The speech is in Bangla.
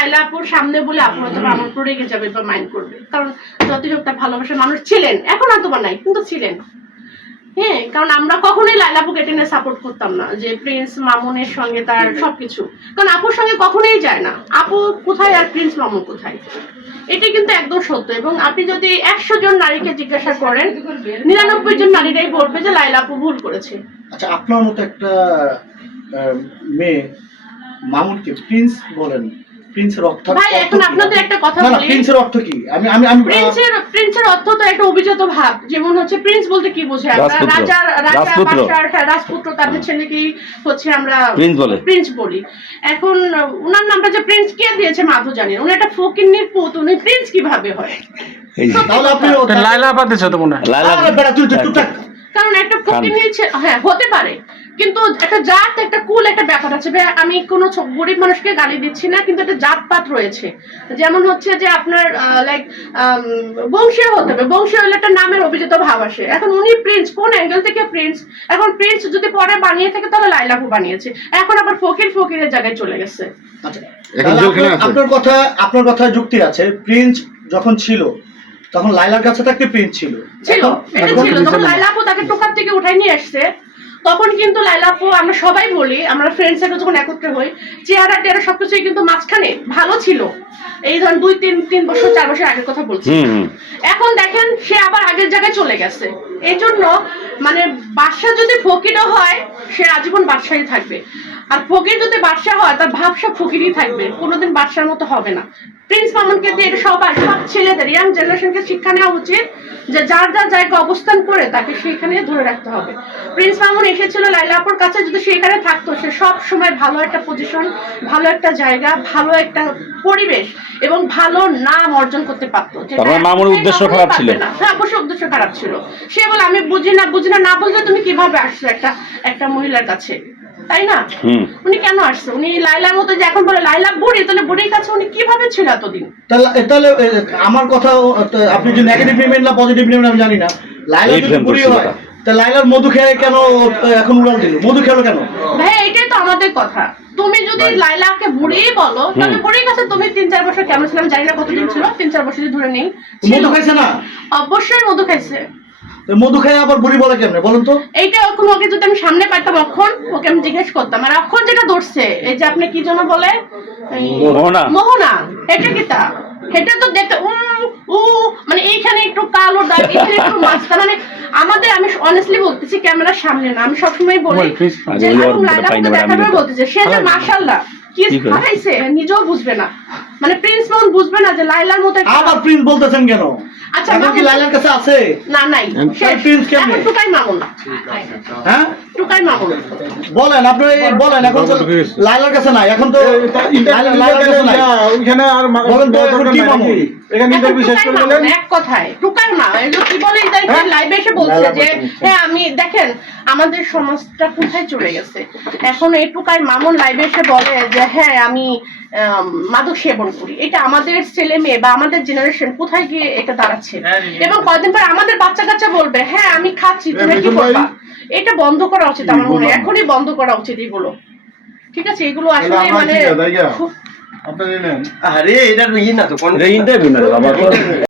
লাইলা আপুর সামনে বলে আপু হয়তো আমার উপর রেগে যাবে বা মাইন্ড করবে, কারণ যতই হোক তার ভালোবাসার মানুষ ছিলেন, এখন আর তোমার নাই কিন্তু ছিলেন। হ্যাঁ, কারণ আমরা কখনোই লাইলা আপুকে টেনে সাপোর্ট করতাম না যে প্রিন্স মামুনের সঙ্গে তার সবকিছু, কারণ আপুর সঙ্গে কখনোই যায় না। আপু কোথায় আর প্রিন্স মামুন কোথায়, এটা কিন্তু একদম সত্য। এবং আপনি যদি 100 জন নারীকে জিজ্ঞাসা করেন 99 জন নারীরাই বলবে যে লাইলা আপু ভুল করেছে। আচ্ছা, আপনার মতো একটা মেয়ে মামুনকে প্রিন্স বলেন, প্রিন্সের অর্থ ভাই এখন আপনাদের একটা কথা বলি, প্রিন্সের অর্থ কি? আমি প্রিন্সের অর্থ তো একটা অভিজাত ভাব। যেমন হচ্ছে প্রিন্স বলতে কি বোঝায়, আমরা রাজপুত্র তাদের ছেলেকেই হচ্ছে আমরা প্রিন্স বলি। এখন উনার নামটা যে প্রিন্স কে দিয়েছে মাধু জানেন, উনি একটা ফকিন্নির পুত, উনি প্রিন্স কিভাবে হয়? তাহলে আপনি লাইলা আপা দিছো তো মনে হয়। লাইলা বেটা তুই চুপচাপ। কারণ একটা ফকিন্নি হ্যাঁ হতে পারে, কিন্তু একটা জাত একটা কুল একটা ব্যাপার আছে। আমি কোনো গরিব মানুষকে গালি দিচ্ছি না, কিন্তু একটা জাতপাত রয়েছে। যেমন হচ্ছে যে আপনার লাইক বংশীয় হতে হবে, বংশীয় হলে একটা নামের অভিজাত ভাব আসে। এখন উনি প্রিন্স, কোন অ্যাঙ্গেল থেকে প্রিন্স? এখন প্রিন্স যদি পরে বানিয়ে থাকে তাহলে লাইলাপু বানিয়েছে, এখন আবার ফকিরের জায়গায় চলে গেছে। আপনার কথা যুক্তি আছে। প্রিন্স যখন ছিল তখন লাইলার কাছে থাকতে প্রিন্স ছিল, তখন লাইলাপু তাকে টোকার থেকে উঠাই নিয়ে আসছে। তখন কিন্তু লাইলাপু, আমরা সবাই বলি, আমরা ফ্রেন্ড সার্কেল যখন একত্রে হই, চেহারা টেহারা সবকিছুই কিন্তু মাঝখানে ভালো ছিল। এই ধরেন 2-3 বছর 4 বছর আগের কথা বলছি। এখন দেখেন সে আবার আগের জায়গায় চলে গেছে। এই জন্য মানে বাদশা যদি ফকিরও হয় সে আজীবন বাদশাই থাকবে, আর ফকির যদি বাদশা হয় তার ভাবসা ফকিরই থাকবে, কোনোদিন বাদশার মতো হবে না। প্রিন্স মামুনকে দিয়ে সব ছেলেদের, ইয়াং জেনারেশনকে শিক্ষা নেওয়া উচিত যে যার যার জায়গায় অবস্থান করে তাকে সেখানে ধরে রাখতে হবে। প্রিন্স মামুন এসেছিল লাইলা আপুর কাছে, যদি সেখানে থাকতো সে সব সময় ভালো একটা পজিশন, ভালো একটা জায়গা, ভালো একটা পরিবেশ এবং ভালো নাম অর্জন করতে পারতো। মামুনের উদ্দেশ্য খারাপ ছিল না, হ্যাঁ অবশ্যই উদ্দেশ্য খারাপ ছিল। সে বলে আমি বুঝি না না বুঝলে তুমি কিভাবে আসছো একটা মহিলার কাছে, তাই না? উনি কেন আসছে? উনি লাইলার মতো যে এখন বলে লাইলা বুড়ি, তাহলে বুড়ির কাছে উনি কিভাবে ছিল এতদিন? তাহলে আমার কথা, আপনি যে নেগেটিভ নেবেন না পজিটিভ নেবেন আমি জানি না। লাইলা যদি বুড়ি হয় তা লাইলার মধু খেয়ে কেন এখন উড়াল দিল? মধু খেলো কেন? ভাই এটাই তো আমাদের কথা। তুমি যদি লাইলাকে বুড়ি বলো তাহলে বুড়ির কাছে তুমি 3-4 বছর কেমন ছিলাম জানি না, কতদিন ছিল, 3-4 বছর ধরে নেই। মধু খাইছে না? অবশ্যই মধু খাইছে। মধু খাই আবার বুড়ি বলে কেমনে বলুন তো? এইটা এখন ওকে যদি আমি সামনে পাইতাম অক্ষণ, ওকে আমি জিজ্ঞেস করতাম। আর অক্ষণ যেটা ধরছে, এই যে আপনি কি যেন বলে মোহনা, এটা কিটা? এটা তো দেখতে মানে এইখানে একটু কালো দাগ, এখানে একটু মাঝখানে, মানে আমাদের, আমি অনেস্টলি বলতেছি ক্যামেরার সামনে না, আমি সবসময় বলি যে এরকম লাইলাকে দেখাবে বলতেছে সে যে মাশাআল্লাহ কি খাইছে নিজেও বুঝবে না, মানে প্রিন্স মামুন বুঝবে না যে লাইলার মতো। আবার প্রিন্স বলতেছেন কেন? আচ্ছা এখন কি লাইলার কাছে আছে? না, নাই। প্রিন্স কেমনে? এখন টুকাই মামুন। হ্যাঁ, টুকাই মামুন বলেন আপনি, বলেন। এখন তো লাইলার কাছে নাই, এখন তো লাইলার কাছে নাই। ওইখানে আর বলেন তো এখন কি মামুন? এখানে ইন্টারভিউ শেষ করে দিলেন এক কথায় টুকাই মা এগুলো কি বলে, তাই লাইভে এসে বলছে যে হ্যাঁ আমি, দেখেন আমাদের সমাজটা কোথায় চলে গেছে। এখন এই টুকাই মামুন লাইভে এসে বলে যে হ্যাঁ আমি মাদক সেবন করি। এটা আমাদের ছেলে মেয়ে বা আমাদের জেনারেশন কোথায় গিয়ে এটা দাঁড়াচ্ছে, এবং কয়েকদিন পর আমাদের বাচ্চা কাচ্চা বলবে হ্যাঁ আমি খাচ্ছি, তুমি কি করবা? এটা বন্ধ করা উচিত, আমার মনে হয় এখনই বন্ধ করা উচিত এগুলো। ঠিক আছে, এগুলো আসলে মানে আপনার আরে এটা ইন্টারভিউ না তো,